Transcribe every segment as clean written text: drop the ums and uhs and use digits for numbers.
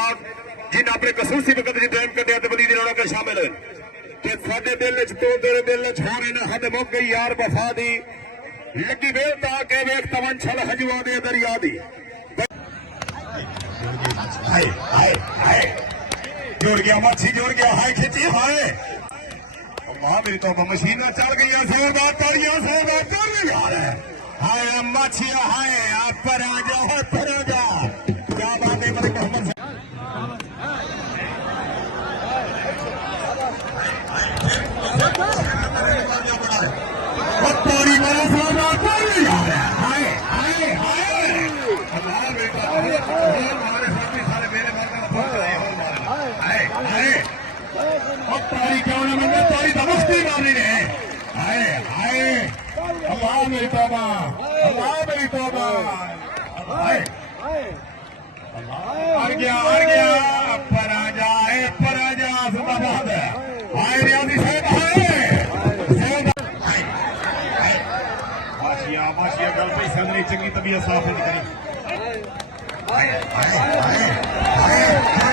सैदराबाद जिन्हें अपने खसूसी वक्त की टाइम कटिया बली की रौनक शामिल है कि साडे दिल च तो तेरे दिल च हो रहे हद मुक गई यार वफा दी लगी वेल ताके वेख तवन छल हजवा दे दरिया दी हाय हाय हाय जुड़ गया मच्छी जुड़ गया हाय खिंची हाय मां मेरी तो मशीन चल गई जोरदार तालियां जोरदार तालियां यार हाय मच्छिया हाय आप पर आ जाओ पर आ जा क्या बात है मलिक मोहम्मद तारी मेरा जोरदार तालियां यार हाय हाय हाय हमारा बेटा हमारे साथी सारे मेरे हाय हाय तारी क्यों ना मैंने तारी दमस्ती मारी ने हाय हाय अल्लाह मेरी तौबा अल्लाह मेरी तौबा हाय हार गया पर आ जा जिंदाबाद हाय रियाजी साहब हाय माशिया माशिया गल पे सदरी चंगी तबीयत साफ नहीं करी हाय हाय हाय हाय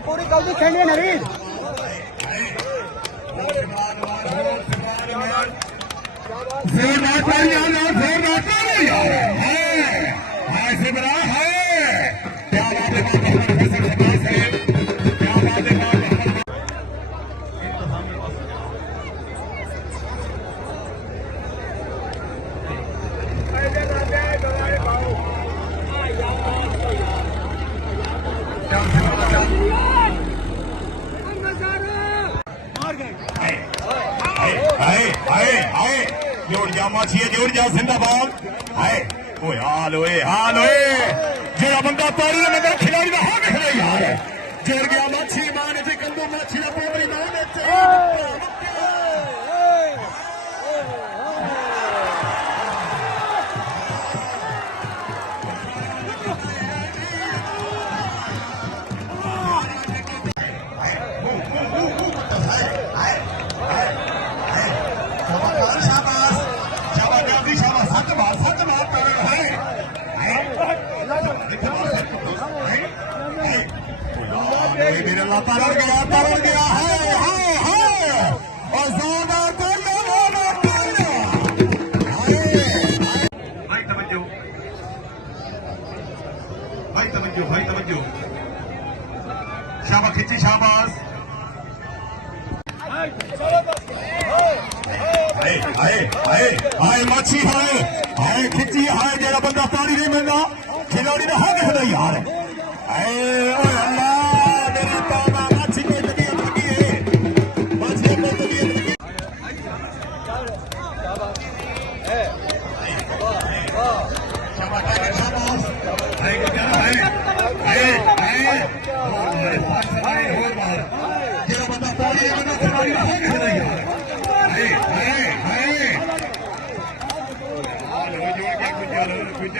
पूरी गलती खेलिए नवीन जोड़ जा माछिए जोड़ जा जिंदाबाद हाय ओए हाल जेड़ा बंदा पारी ने मगर खिलाड़ी का हो निकले यार जोड़ गया माछी मां ने कंदो माछी ना पोवरी मां ने मेरे अल्लाह तरल गया है और जोरदार भाई तवज्जो शाबाश खिंची शाबाश हाय मच्छी हाय खिंची हाय जेड़ा बंदा पानी नहीं मिलना खिलाड़ी ने हो गया यार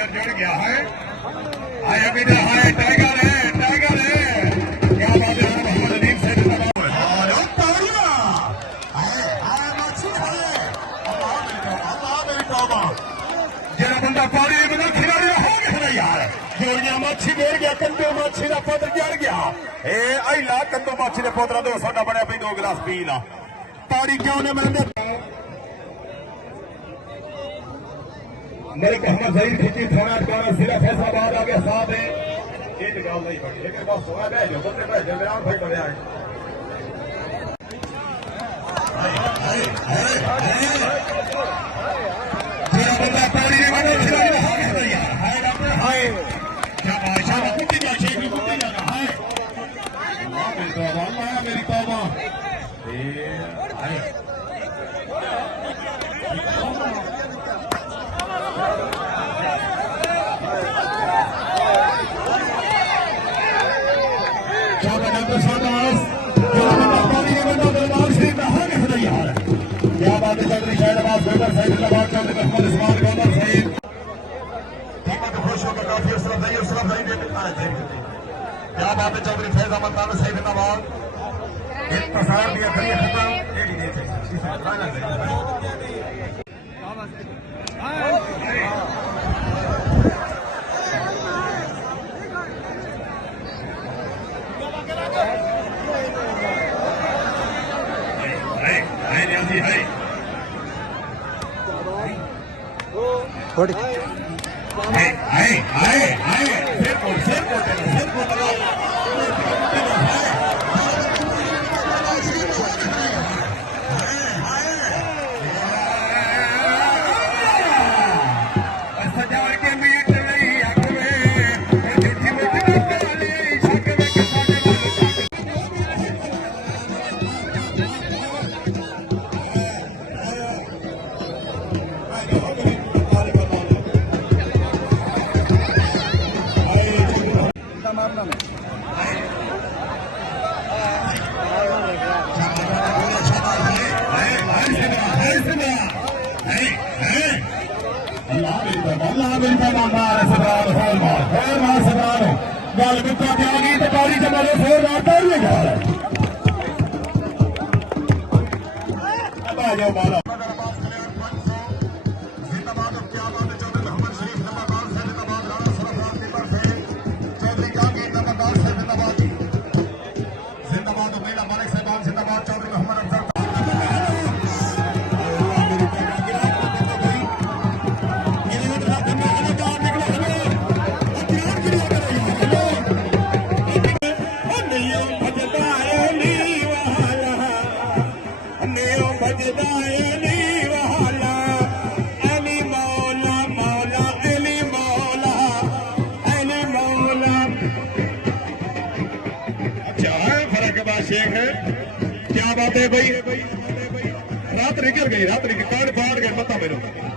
जुड़ गया है बेटा हाय टाइगर है क्या बात है मोहम्मद अदीब से जेड़ा बंदा पानी बंदा खिलाड़ी हो गया यार जोड़ गया मच्छी बोल गया कंदो मच्छी का पुत्र जड़ गया ला कंदो मच्छी के पुत्रा दो साडा बड़ा पी 2 गिलास पी ला ताड़ी क्यों ने मैंने मलिक मोहम्मद जहीर खिंची थाना अटकाना जिला फैसलाबाद आ गया साथ है ये तो गल नहीं पड़ी लेकिन बस सोना बह जाओ बंदे बह जाओ विराट भाई बने आए जेड़ा बंदा पानी में बने खिलाड़ी हो गया यार हाय डॉक्टर हाय क्या शाबाश कुत्ती का शेख भी कुत्ती का हाय अल्लाह मेरी तौबा हाय क्या बात है चौधरी शहनवाज गोबर सैदराबाद चौधरी मोहम्मद इस्माइल गोबर सईद खुश होकर काफी उसरफ नहीं दे क्या बात है चौधरी फैज अहमद खान सैयदाबाद इंतजार दिया करिए खत्म थोड़ी मारना में गल गुप्ता त्यागी तो बारी चलो फोर मारता ही जाओ मारा शेख है क्या बात है भाई रात निकल गई रात निकल काट फाड़ गए पता मेरे